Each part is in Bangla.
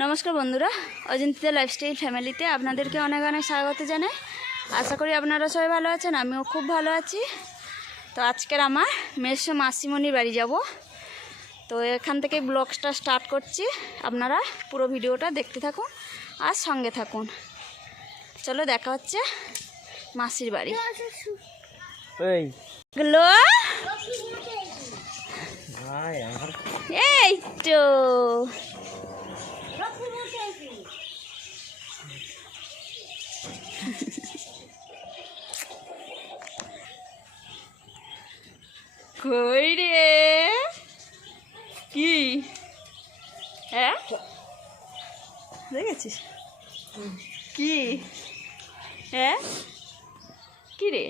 নমস্কার বন্ধুরা অজন্তিতা লাইফস্টাইল ফ্যামিলিতে আপনাদেরকে অনেক অনেক স্বাগত জানাই। আশা করি আপনারা সবাই ভালো আছেন আমিও খুব ভালো আছি। তো আজকের আমার মেসো মাসিমণির বাড়ি যাব। তো এখান থেকে ব্লগটা স্টার্ট করছি আপনারা পুরো ভিডিওটা দেখতে থাকুন আর সঙ্গে থাকুন। চলো দেখা হচ্ছে মাসির বাড়ি। গুলো এই তো। কই রে কি? হ্যাঁ? দেখেছিস? কি? হ্যাঁ? কি রে?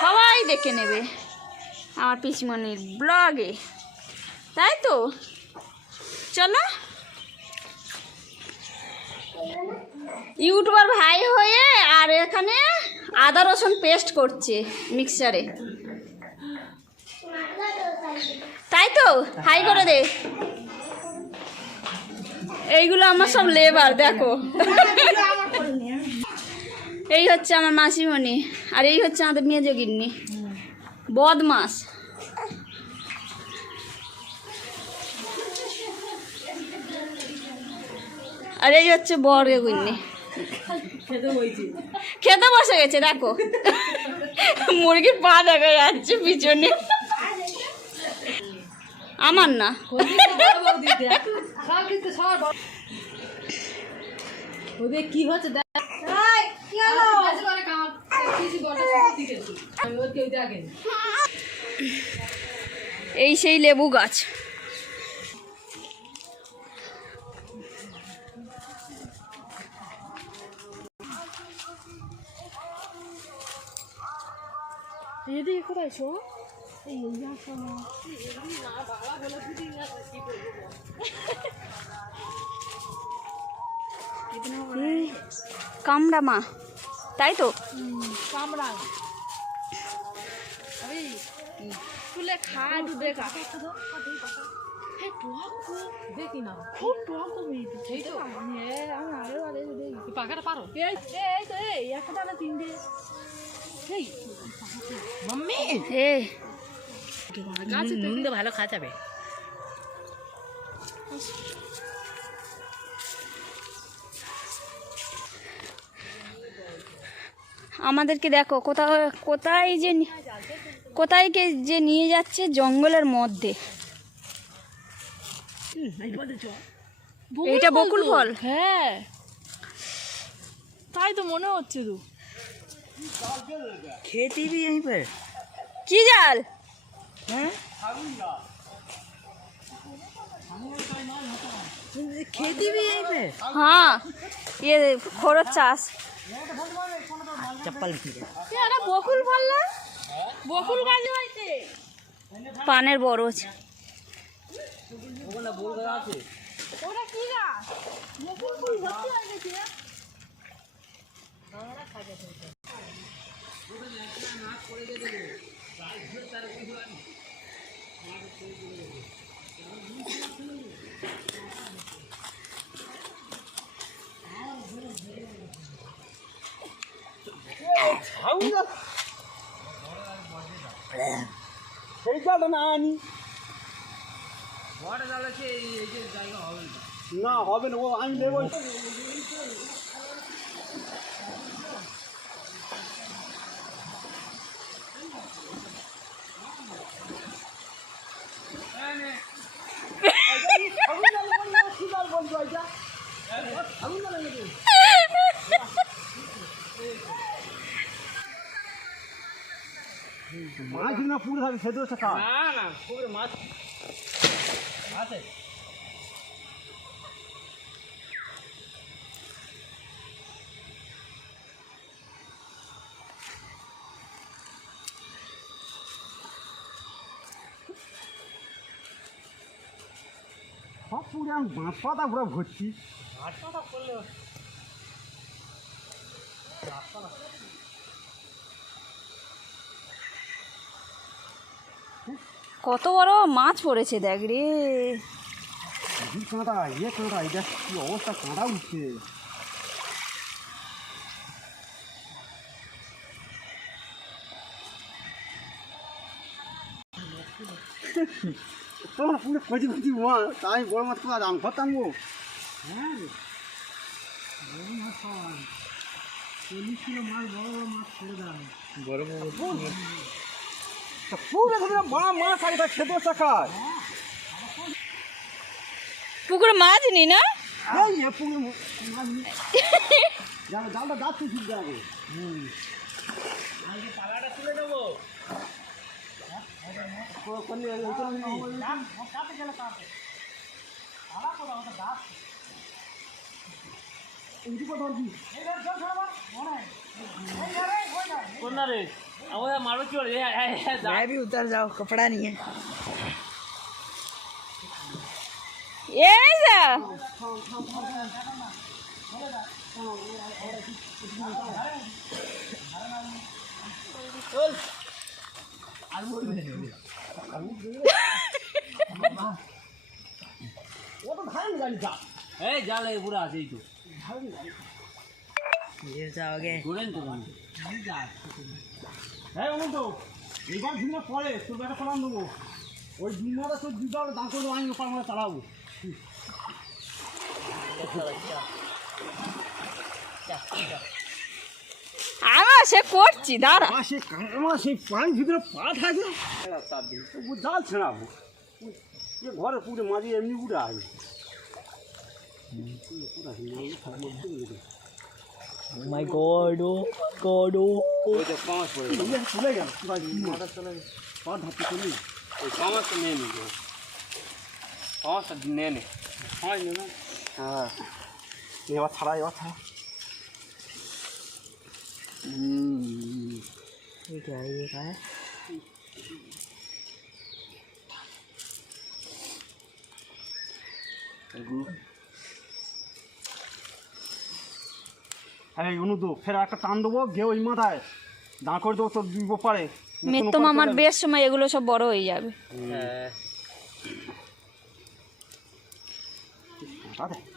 সবাই দেখে নেবে আমার পিসমণির ব্লগে। তাই তো? চলো। ইউটিউবার ভাই হয়ে আর এখানে আদা রসুন পেস্ট করছে মিক্সারে তাই তো? হাই করে দে। এইগুলো আমার সব লেবার, দেখো। এই হচ্ছে আমার মাসিমণি, আর এই হচ্ছে আমাদের মেয়ে যোগিনী বদমাস। আর এই হচ্ছে বড় গুন্নি। খেতে বসে গেছে দেখো। মুরগির পা দেখা যাচ্ছে পিছনে। আমার না। কি হচ্ছে দেখ। কেউ দেখেনি। এই সেই লেবু গাছ। এদিকে কোথায় শো এই কামড়া মা তাই তো কামড়া তুলে খা একটু দেখা দেখি না খুব টক তো মেয়েটি সেই তো আমি আগের বারে দেখি পাখাটা পারো এই এই তো এই একটা তিনটে নুন ভালো খাওয়া যাবে। আমাদেরকে দেখো কোথাও কোথায় যে কোথায় কে যে নিয়ে যাচ্ছে জঙ্গলের মধ্যে। এইটা বকুল ফল। হ্যাঁ। তাই তো মনে হচ্ছে তো। खेती भी यहीं पर কি জাল हैं खेती भी यहीं पे হ্যাঁ ইয়ে খরচ চাষ चप्पल की এটা বকুল ফল না বকুল গাছ হয়েছে পানের বরজ ওটা সেই জালটা না আনি না হবে না। ও আমি দেবো। মাছ না পুরো থাকে সেদ্ধ না না পুরো মাছ। আছে? সব পুরো আমি বাঁশ পাতা পুরো ভর্তি। বাঁশ পাতা করলে কত বড় মাছ পড়েছে দেখ রে। কাঁটা ইয়ে কাঁটা এটা কি অবস্থা কাঁটা উঠছে। তোমার পুরো খোঁজি খুঁজি মা তাই বড় মাছ কোথা দাম করতাম গো হ্যাঁ বড় মাছ চল্লিশ কিলো মাছ বড় বড় মাছ ছেড়ে দাম বড় বড় পুরো বড় মাছ আগে খেতে চাকায় পুকুরে মাছ নি না? এই కొన్ని ఉత్తరం ఉంది कौन रे अब मारो क्यों रे मैं भी उतर जाओ कपड़ा नहीं है और और और এই জালে পুরো আছে এই তো गिर जाओगे ঘুরেন তো বন্ধু হ্যাঁ অনন্ত এইবার দিনে পরে তোর ব্যাটা চালান দেবো ওই দিনটা তোর দুটো দাম করে আমি ওপার মানে চালাবো আমার সে করছি দাঁড়া। সে কাঁকড়া সেই পানি ভিতরে পা থাকে? জাল ছেড়াবো ঘরে পুড়ে মাঝে এমনি উড়ে আসবে। মাই my god, oh god, oh পড়ে ইয়ে চলে গেল চলে গেল। পা ধাপি চলে তো নেই নিয়ে পাঁচ দিন হ্যাঁ। এবার ছাড়া এবার ছাড়া। bây giờ gì cả আরে অনুদু ফের একটা টান দেবো গিয়ে ওই মাথায় দাঁড় করে দেবো তোর দিব পারে মৃত্যু মামার বেশ সময় এগুলো সব বড় হয়ে যাবে। হ্যাঁ।, হ্যাঁ।, হ্যাঁ, হ্যাঁ।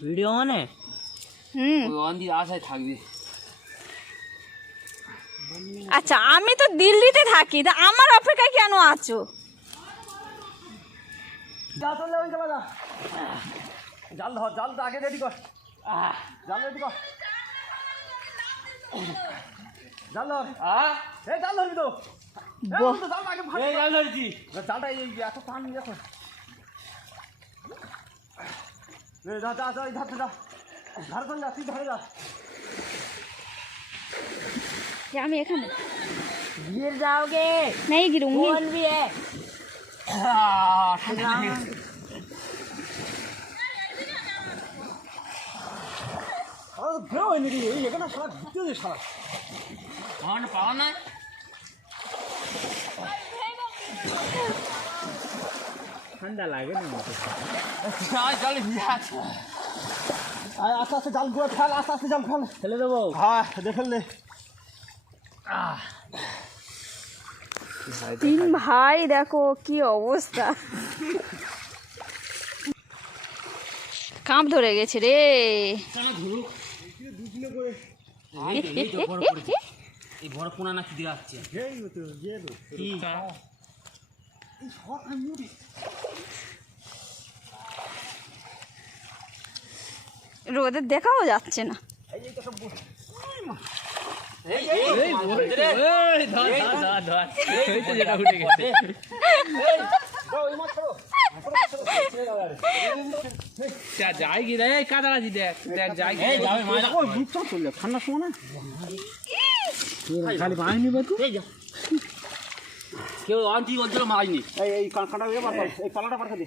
ভিডিও মানে হুম। অন্ধি আশায় থাকবে। আচ্ছা আমি তো দিল্লিতে থাকি তা আমার অপেক্ষায় কেন আছো? যা চলে ওই জাল ধর আগে রেডি কর। জাল রেডি কর। জাল ধর। হ্যাঁ জাল ধরবি তো। क्या मैं खाने? गिर जाओगे। नहीं गिरूँगी। कौन भी है। हाँ, गिरो हाँ। ये ना साला भित्ते दे साला। कौन पावन है? ঠান্ডা লাগে আস্তে আস্তে আস্তে আস্তে জাল ফেলে। দেবো? হ্যাঁ দে তিন ভাই দেখো কি অবস্থা। কাম ধরে গেছে রে। এই বড় পোনা নাকি দিয়ে আসছে এই তো গিয়ে দো কি রোদের দেখাও যাচ্ছে না। ঠান্ডার সময় না খালি পানি নিবে কেউ আন্টি বলছিল মাইনি এই এই কাঁটা দিয়ে বার কর এই পালাটা পাঠা দে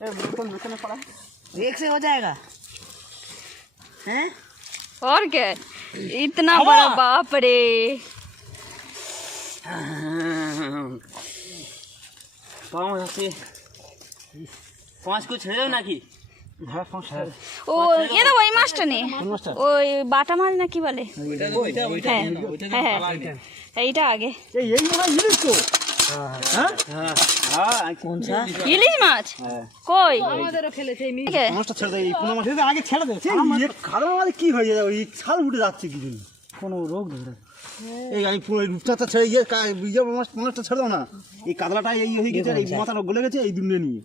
এই বোতল মেশিনে পালা एक से हो जाएगा हैं और क्या इतना बड़ा बाप रे পাঁচ আছে পাঁচ কো ছেড়ে দেবে নাকি হ্যাঁ পাঁচ টাকা ও এ দাও ওই মাছটা নে ওই বাটা মাছ না কি বলে হ্যাঁ হ্যাঁ হ্যাঁ এইটা আগে এই এই মনে হয় ইলিশ তো হ্যাঁ কোন সা ইলিশ মাছ? কই? আমাদেরও খেলেছে এই ঠিক আছে। মাছটা ছেড়ে দেয় কোনো মাছ আগে ছেড়ে দেয়। খারাপ মাছ কি হয়ে যায় ওই ছাল উঠে যাচ্ছে কি কোনো রোগ ধরে এই আমি পুরো রূপচাঁদটা ছেড়ে গিয়ে ইয়ে মাছ মাছটা ছেড়ে দাও না। এই কাতলাটা এই হয়ে গেছে এই মাথাটা গলে গেছে এই দুনিয়া নিয়ে।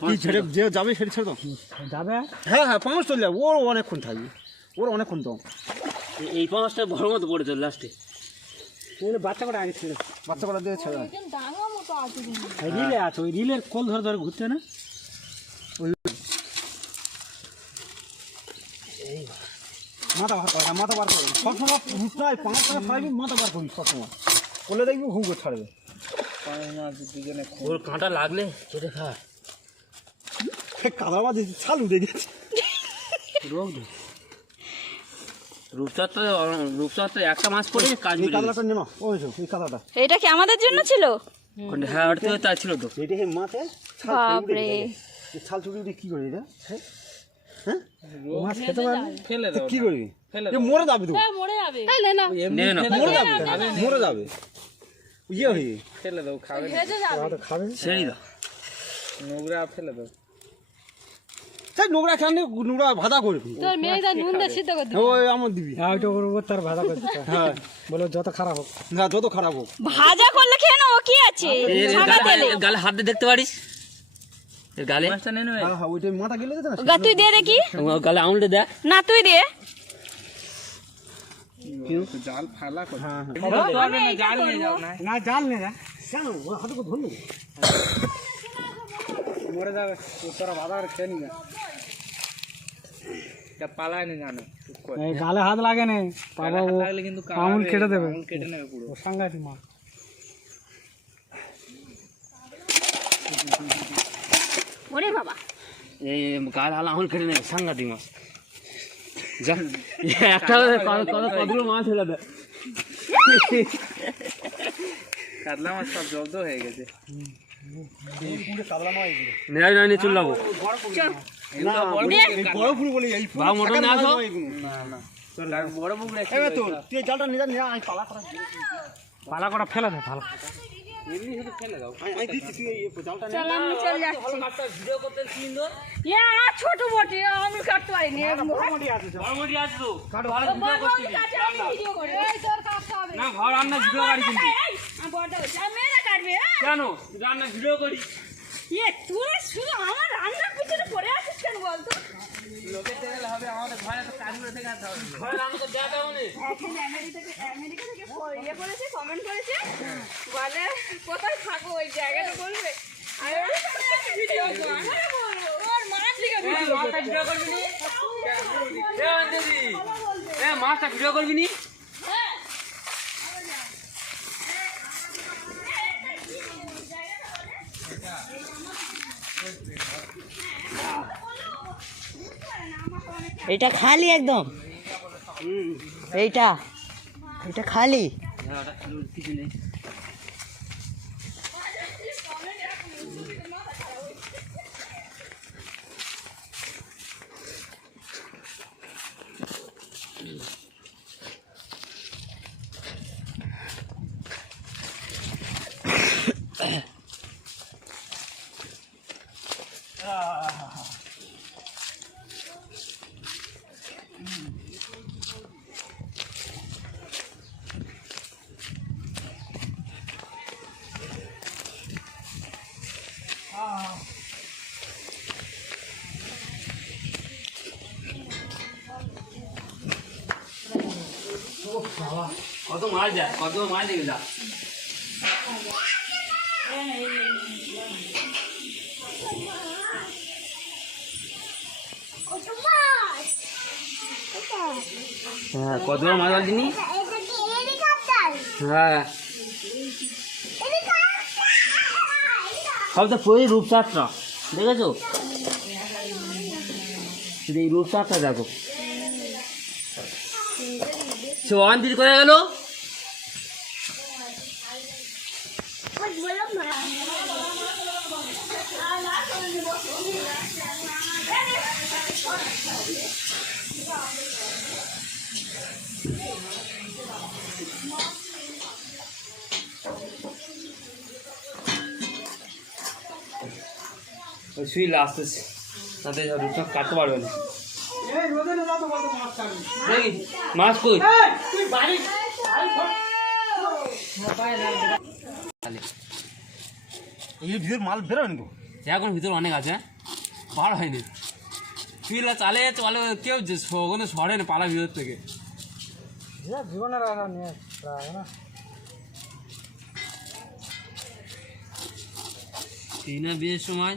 কোন কি ছেড়ে যে যাবে সেটা ছেড়ে দাও। যাবে? হ্যাঁ হ্যাঁ পাঁচ চলে যাবে ওর অনেকক্ষণ থাকবে। ওর অনেকক্ষণ দাও। এই পাঁচটা বড় মতো পড়েছে লাস্টে বাচ্চা কটা আগে ছেড়ে বাচ্চা কটা দিয়ে ছেড়ে রিলে আছে ওই রিলের কোল ধরে ধরে ঘুরতে না? ওই মাথা বার কর মাথা বার সবসময় প্রায় পাঁচ টাকা ফাইভ মাথা বার সবসময়। দেখবি ঘুম করে ছাড়বে। ওর কাঁটা লাগলে কেটে খা। কাদা বাজে ছাল উঠে গেছে রূপচাঁদটা রূপচাঁদটা একটা কাজ এই কাদাটা এটা কি আমাদের জন্য ছিল? হ্যাঁ ওটা তো তা ছিল তো। এটা মাছে ছাল ছুটে উঠে বাপরে ছাল ছুটে কি করে এটা? হ্যাঁ? মাছ খেতে পারবে? ফেলে দাও কি করবি? এ মরে যাবে তো। মরে যাবে। না না মরে যাবে। মরে যাবে। ইয়ে হয়ে। ভেজে যাবে। খাবে। ছেড়ে দাও। সেই নোংরা খেলে নোংরা ভাজা করবি তোর মেয়েটা নুন দিয়ে সিদ্ধ করে দিবি ওই আমার দিবি। হ্যাঁ ওইটা করব তার ভাজা করতে হ্যাঁ। বলো যত খারাপ হোক। না যত খারাপ হোক। ভাজা করলে খেয়ে নেব কি আছে? এর গালে- তেলে। গালে হাত দিয়ে দেখতে পারিস? এর গালে? হ্যাঁ হ্যাঁ ওইটা মাথা গেলে যেত না গা তুই দিয়ে দেখি। গালে আঙুলটা দেখ না তুই দিয়ে না জাল নে যা। কেন ওর হাতে করে ধরলি মরে যাবে তোরা ভাজা করে খেয়ে নিবে এই গালে হাত লাগে নে বাবা ও আঙুল কেটে দেবে কেটে নেবে পুরো সাংঘাতিক মা ওরে বাবা এই গাল হাল আঙুল কেটে নেবে সাংঘাতিক মাছ যা একটা কত কত কতগুলো মাছ হলো দেখ কাতলা মাছ সব জব্দ হয়ে গেছে নেয় নয় নিয়ে চলে যাব বড় ফুল বলি এই ফুল মোটর না। আসো বড় ফুল তুই জালটা নিয়ে আমি পালা করা। পালা করা ফেলা দে ভালো ছোট বটি আমি কাটতে পারিনি। ভিডিও করতে এই তোর কাটতে হবে। না ঘর রান্না ভিডিও কাটবে হ্যাঁ? কেন? রান্না ভিডিও করি তুই শুধু আমার রান্নার পিছনে পড়ে আছিস কেন বলতো? থেকে ফো- ইয়ে করেছে কমেন্ট করেছে। বলে কোথায় থাকো? ওই জায়গাটা বলবে। মাছটা ভিডিও করবি নি এ অঞ্জলি এ মাছটা ভিডিও করবি নি এটা খালি একদম। এইটা এটা খালি। মাছ যায় কত মাছ যা হ্যাঁ কত মাছ আসিনি হ্যাঁ। সব তো পুরোই রূপচাঁদটা দেখেছ? এই রূপচাঁদটা দেখো। সে অন্তির করে গেল বললাম না শুইলে আসতেছে তাতে রূপটা কাটতে পারবে না। দেখি মাছ কই? এই ভিতর মাল বেরোবেন তো এখন ভিতরে অনেক আছে হ্যাঁ? বার হয়নি। শুইলা চালে চলে কেউ যে ওখানে সরে না পালা ভিতর থেকে। তিনা বিয়ের সময়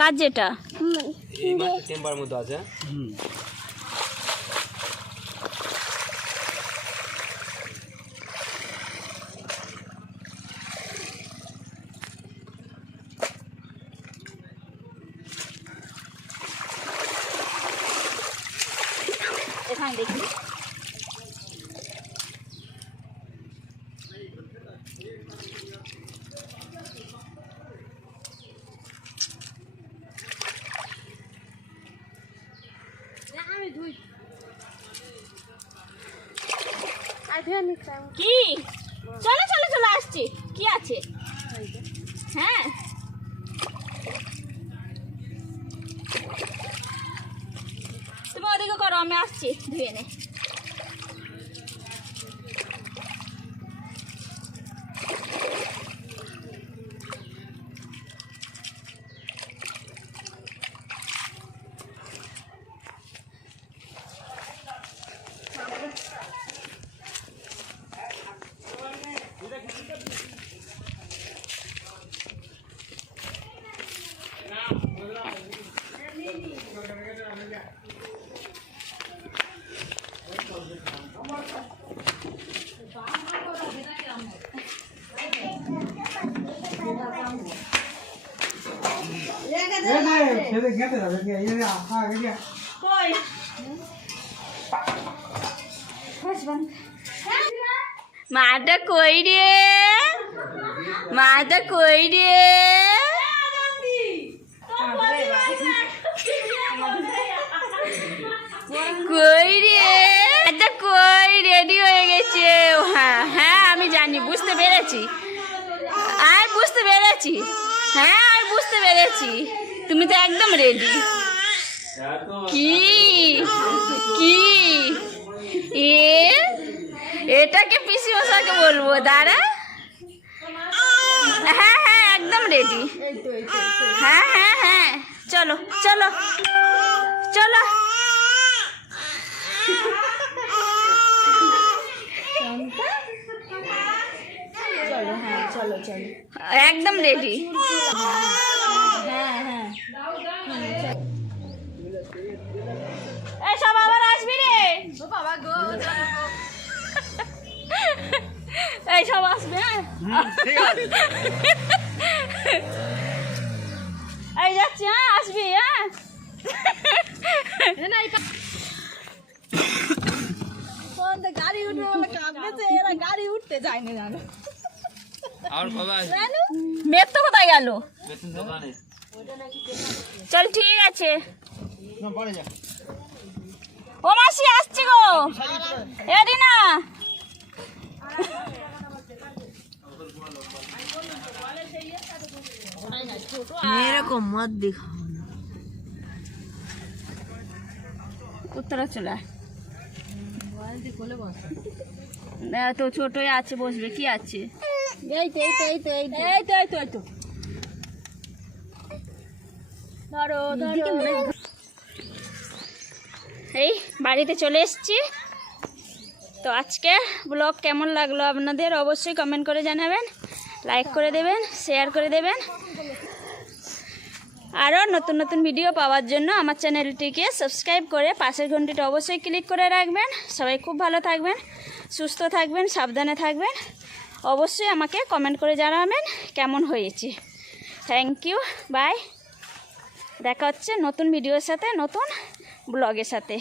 কাজ যেটা? এই মাছটা টেম্পার মধ্যে আছে? এখানে দেখি। কি? চলো চলো চলো, আসছি। কি আছে? হ্যাঁ। তুমি ওদিকে করো, আমি আসছি। ধুয়ে নে। কই মাটা কই রে? মাটা কই রে? কই রে? এটা কই? রেডি হয়ে গেছে। হ্যাঁ হ্যাঁ আমি জানি, বুঝতে পেরেছি। আর বুঝতে পেরেছি। হ্যাঁ আর বুঝতে পেরেছি। তুমি তো একদম রেডি কি? কি? এ? এটাকে পিসি মশাকে বলব দাঁড়া। হ্যাঁ হ্যাঁ একদম রেডি হ্যাঁ হ্যাঁ হ্যাঁ। চলো চলো। চলো। একদম রেডি এই সব আবার আসবি রে? এই সব আসবে হ্যাঁ? এই যাচ্ছি হ্যাঁ আসবি হ্যাঁ? গাড়ি উঠবে বলে কাঁদতেছে এরা গাড়ি উঠতে চায়নি জানো। আর কবে আসবে? তো কোথায় গেল? দোকানে। চল ঠিক আছে না বাড়ি যা ও মাসি আসছি গো এডি না मेरे को मत दिखाओ উত্তরা চলে আয়। না, তো ছোটই আছে বসবে কি আছে এই তো এই তো এই তো এই তো এই তো ধরো এই বাড়িতে চলে এসেছি। তো আজকে ব্লগ কেমন লাগল আপনাদের অবশ্যই কমেন্ট করে জানাবেন লাইক করে দেবেন শেয়ার করে দেবেন। আরও নতুন নতুন ভিডিও পাওয়ার জন্য আমার চ্যানেলটিকে সাবস্ক্রাইব করে পাশের ঘন্টিটা অবশ্যই ক্লিক করে রাখবেন। সবাই খুব ভালো থাকবেন সুস্থ থাকবেন সাবধানে থাকবেন। অবশ্যই আমাকে কমেন্ট করে জানাবেন কেমন হয়েছে। থ্যাংক ইউ বাই দেখা হচ্ছে নতুন ভিডিওর সাথে নতুন ব্লগের সাথে।